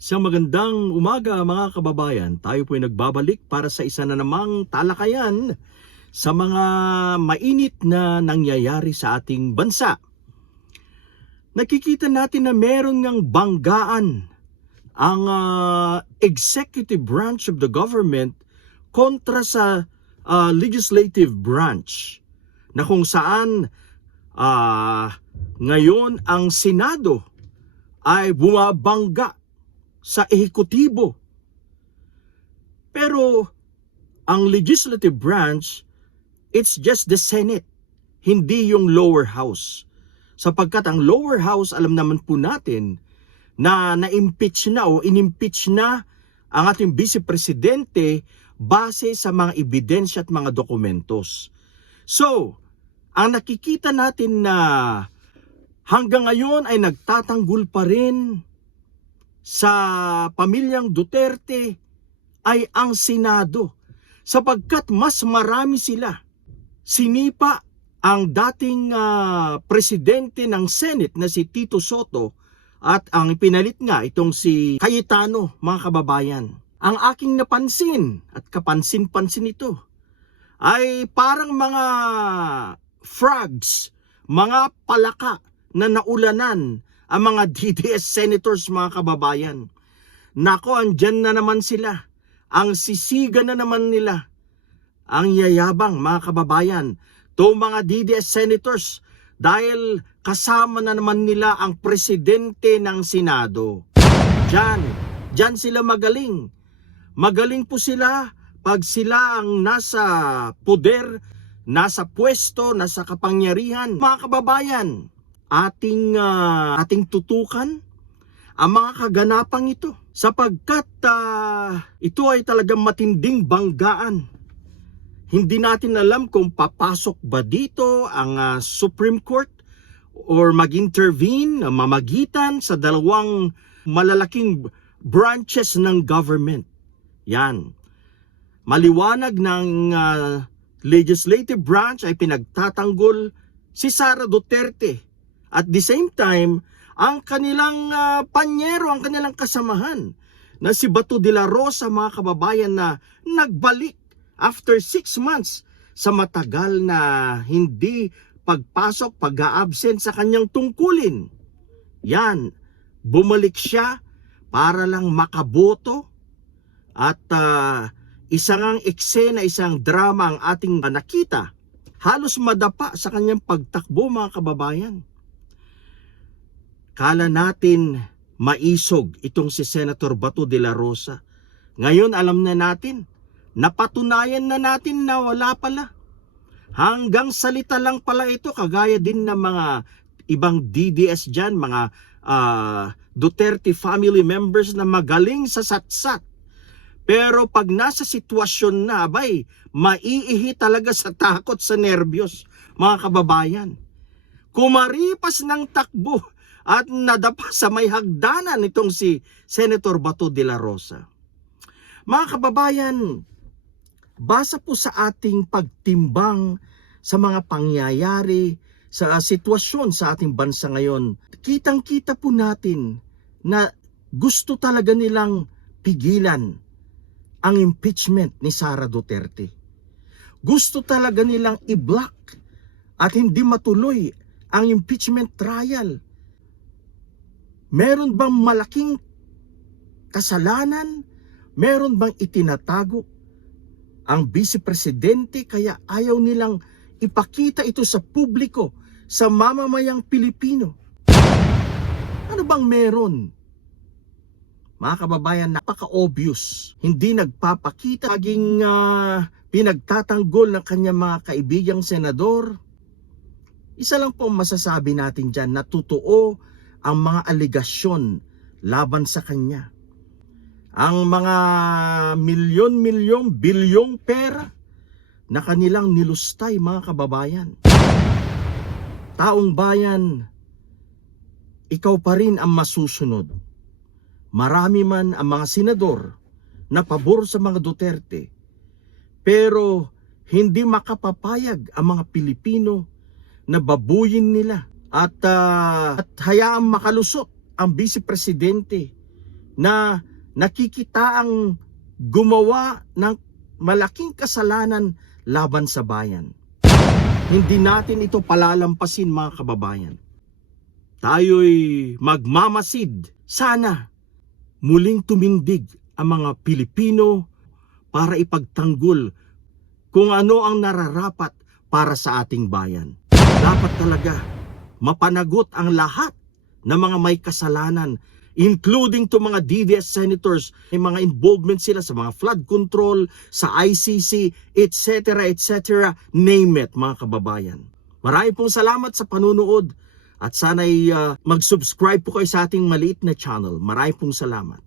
Sa magandang umaga mga kababayan, tayo po ay nagbabalik para sa isa na namang talakayan sa mga mainit na nangyayari sa ating bansa. Nakikita natin na meron ngang banggaan ang executive branch of the government kontra sa legislative branch, na kung saan ngayon ang Senado ay bumabangga sa ehekutibo. Pero ang legislative branch, it's just the Senate, hindi yung lower house. Sapagkat ang lower house, alam naman po natin na na-impeach na o inimpeach na ang ating vice presidente base sa mga ebidensya at mga dokumentos. So, ang nakikita natin na hanggang ngayon ay nagtatanggol pa rin sa pamilyang Duterte ay ang Senado, sapagkat mas marami sila. Sinipa ang dating presidente ng Senate na si Tito Soto at ang pinalit nga itong si Cayetano, mga kababayan. Ang aking napansin at kapansin-pansin ito ay parang mga frogs, mga palaka na naulanan ang mga DDS senators, mga kababayan. Nako, andyan na naman sila. Ang sisiga na naman nila. Ang yayabang, mga kababayan. To mga DDS senators, dahil kasama na naman nila ang presidente ng Senado. Diyan sila magaling. Magaling po sila pag sila ang nasa poder, nasa pwesto, nasa kapangyarihan. Mga kababayan, ating tutukan ang mga kaganapang ito, sapagkat ito ay talagang matinding banggaan. Hindi natin alam kung papasok ba dito ang Supreme Court or mag-intervene, mamagitan sa dalawang malalaking branches ng government. Yan. Maliwanag ng legislative branch ay pinagtatanggol si Sara Duterte. At the same time, ang kanilang panyero, ang kanilang kasamahan na si Bato de la Rosa, mga kababayan, na nagbalik after 6 months sa matagal na hindi pagpasok, pag-a-absent sa kanyang tungkulin. Yan, bumalik siya para lang makaboto at isang eksena, isang drama ang ating nakita. Halos madapa sa kanyang pagtakbo, mga kababayan. Kala natin maisog itong si Senator Bato de la Rosa. Ngayon alam na natin, napatunayan na natin na wala pala. Hanggang salita lang pala ito, kagaya din ng mga ibang DDS dyan, mga Duterte family members na magaling sa satsat. Pero pag nasa sitwasyon na, abay, maiihi talaga sa takot, sa nerbiyos, mga kababayan. Kumaripas ng takbo at nadapa sa may hagdanan itong si Senator Bato de la Rosa. Mga kababayan, basa po sa ating pagtimbang sa mga pangyayari, sa sitwasyon sa ating bansa ngayon, kitang-kita po natin na gusto talaga nilang pigilan ang impeachment ni Sara Duterte. Gusto talaga nilang i-block at hindi matuloy ang impeachment trial. Meron bang malaking kasalanan? Meron bang itinatago ang vice presidente kaya ayaw nilang ipakita ito sa publiko, sa mamamayang Pilipino? Ano bang meron? Mga kababayan, napaka-obvious. Hindi nagpapakita, maging pinagtatanggol ng kanyang mga kaibigang senador. Isa lang po masasabi natin dyan, na totoo ang mga aligasyon laban sa kanya. Ang mga milyon-milyon, bilyong pera na kanilang nilustay, mga kababayan. Taong bayan, ikaw pa rin ang masusunod. Marami man ang mga senador na pabor sa mga Duterte, pero hindi makapapayag ang mga Pilipino na babuyin nila at hayaang makalusot ang vice presidente na nakikitaang gumawa ng malaking kasalanan laban sa bayan. Hindi natin ito palalampasin, mga kababayan. Tayo'y magmamasid. Sana muling tumindig ang mga Pilipino para ipagtanggol kung ano ang nararapat para sa ating bayan. Dapat talaga mapanagot ang lahat ng mga may kasalanan, including to mga DDS senators, may mga involvement sila sa mga flood control, sa ICC, etc., etc., name it, mga kababayan. Marami pong salamat sa panunood at sana'y mag-subscribe po kayo sa ating maliit na channel. Marami pong salamat.